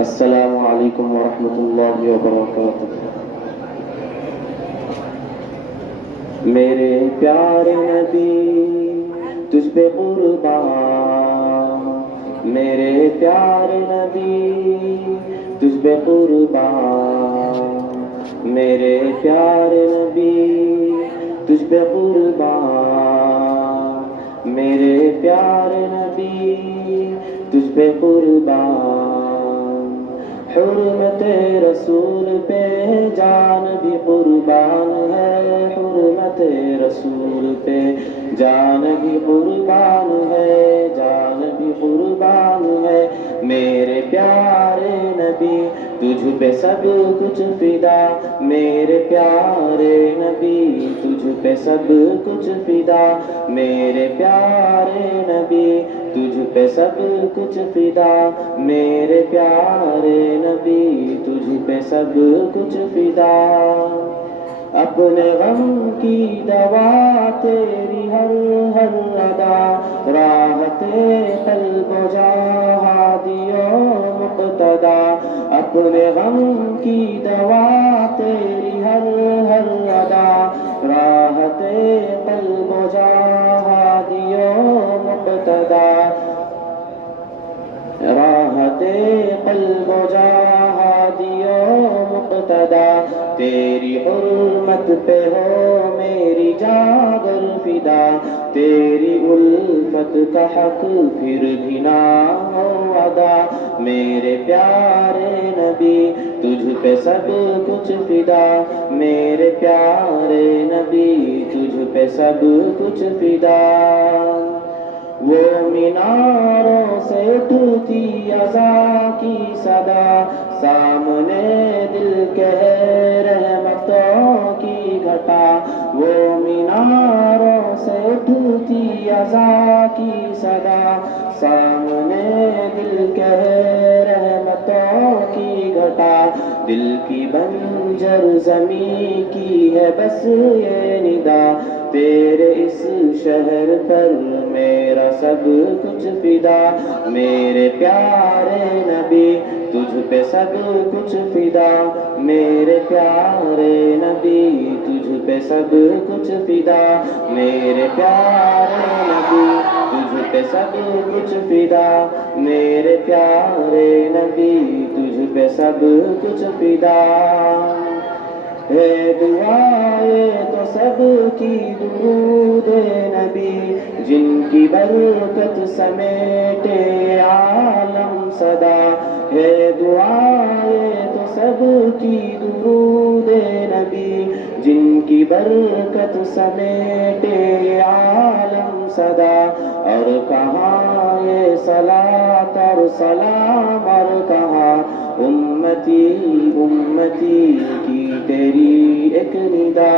السلام علیکم ورحمۃ اللہ وبرکاتہ۔ میرے پیارے نبی تجھ پہ قربان، میرے پیارے نبی تجھ پہ قربان، میرے پیارے نبی تجھ پہ قربان، میرے پیارے نبی تجھ پہ قربان، حرمت رسول پہ جان بھی قربان ہے، حرمت رسول پہ جان بھی قربان ہے، جان بھی قربان ہے، میرے پیارے نبی تجھ پہ سب کچھ فدا، میرے پیارے نبی تجھ پہ سب کچھ فدا، میرے پیارے نبی تجھ پہ سب کچھ فدا، میرے پیارے نبی تجھ پہ سب کچھ فدا، اپنے غم کی دوا تیری ہر ہر ادا، راحت قلب و جا ہادی و مقتدا، اپنے غم کی دوا تیری ہر ہر ادا، راحت قلب و جا ہادی و مقتدا، راحت قلب و جا ہادی و مقتدا، تیری حرمت پہ ہو میری جاگر فدا، تیری الفت کا حق پھر بھی نہ ہو ادا، میرے پیارے نبی تجھ پہ سب کچھ فدا، میرے پیارے نبی تجھ پہ سب کچھ فدا، وہ میناروں سے اٹھتی اذان کی صدا، سامنے دل کے ہے رحمتوں کی گھٹا، وہ میناروں سے اٹھتی اذان کی صدا، سامنے دل کے ہے رحمتوں کی گھٹا، دل کی بنجر زمین کی ہے بس یہ ندا، تیرے اس شہر پر میرا سب کچھ فدا، میرے پیارے نبی تجھ پہ سب کچھ فدا، میرے پیارے نبی تجھ پہ سب کچھ فدا، میرے پیارے نبی تجھ پہ سب کچھ فدا، میرے پیارے نبی تجھ پہ سب کچھ فدا، ہے دعائے تو سب کی درود نبی، جن کی برکت سمیٹے عالم صدا، ہے دعائے تو سب کی درود نبی، جن کی برکت سمیٹے عالم صدا، اور کہاں یہ صلاۃ اور سلام، اور کہاں امتی امتی کی تیری ایک ندا،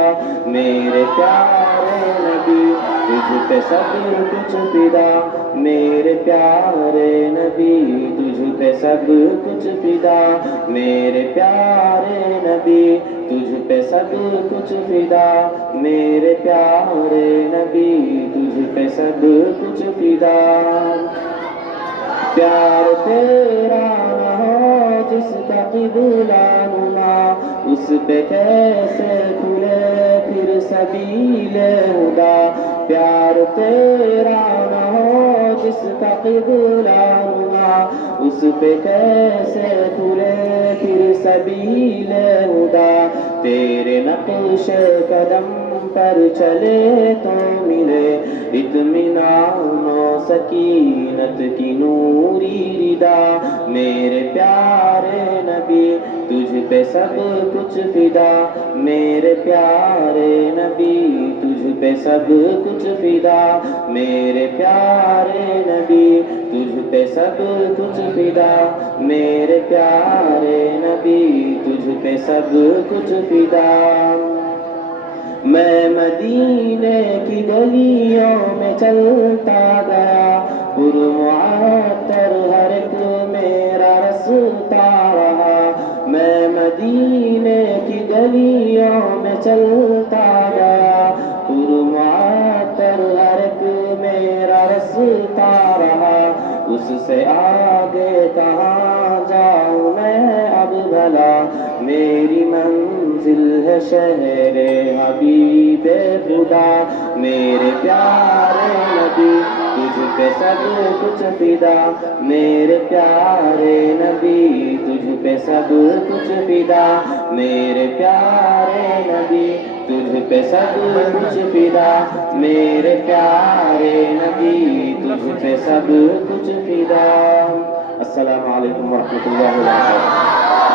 میرے پیارے نبی تجھ پہ سب کچھ فدا، میرے پیارے نبی تجھ پہ سب کچھ فدا، میرے پیارے نبی تجھ پہ سب کچھ فدا، میرے پیارے نبی تجھ پہ سب کچھ فدا، پیار تیرا نہ ہو جس کا قبلہ نما، اس پہ کیسے کھلے پھر سبیل ہدا، پیار تیرا نہ ہو جس کا قبلہ نما، اس پہ کیسے کھلے پھر سبیل ہدا، تیرے نقش قدم پر چلے تو ملے اطمینان و سکینت کی نوری ردا، میرے پیارے نبی تجھ پہ سب کچھ فدا، میرے پیارے نبی تجھ پہ سب کچھ فدا، میرے پیارے نبی تجھ پہ سب کچھ فدا، میرے پیارے نبی تجھ پہ سب کچھ فدا، میں مدینے کی گلیوں میں چلتا گیا، پرمعطر ہر ایک میرا رستا رہا، میں مدینے کی گلیوں میں چلتا گیا، پرمعطر ہر ایک میرا رستا رہا، اس سے آگے کہاں جاؤں بھلا میری منزل ہے شہر حبیب خدا میرے پیارے نبی تجھ پہ سب کچھ فدا میرے پیارے نبی تجھ پہ سب کچھ فدا میرے پیارے نبی تجھ پہ سب کچھ فدا میرے پیارے نبی تجھ پہ سب کچھ فدا۔ السلام علیکم ورحمۃ اللہ وبرکاتہ۔